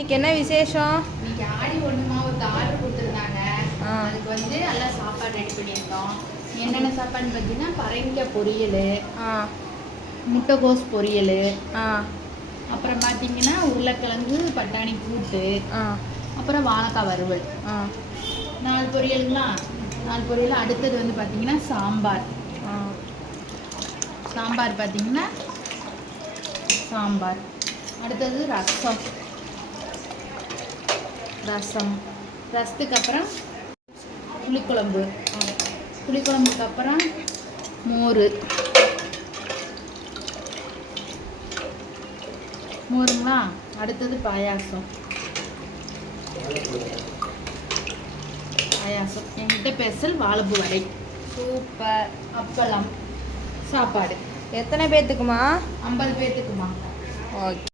இன்னைக்கு என்ன விசேஷம்? இன்னைக்கு ஆடி ஒண்ணுமா ஒரு ஆர்டர் கொடுத்துருந்தாங்க. அதுக்கு வந்து நல்லா சாப்பாடு ரெடி பண்ணியிருந்தோம். என்னென்ன சாப்பாடுன்னு பார்த்தீங்கன்னா பரங்கிக்காய் பொரியல், முட்டைகோஸ் பொரியல், அப்புறம் பார்த்தீங்கன்னா உருளைக்கிழங்கு பட்டாணி கூட்டு, அப்புறம் வாழைக்காய் வறுவல், 4 பொரியலுங்களா. 4 பொரியல். அடுத்தது வந்து பார்த்தீங்கன்னா சாம்பார். சாம்பார் பார்த்தீங்கன்னா சாம்பார். அடுத்தது ரசத்துக்கு அப்புறம் புளிக்குழம்பு. புளிக்குழம்புக்கு அப்புறம் மோருங்களா. அடுத்தது பாயாசம். என்கிட்ட ஸ்பெஷல் வாழைப்பூ வடை. சூப்பர். அப்பளம். சாப்பாடு எத்தனை பேர்த்துக்குமா? 50 பேர்த்துக்குமா. ஓகே.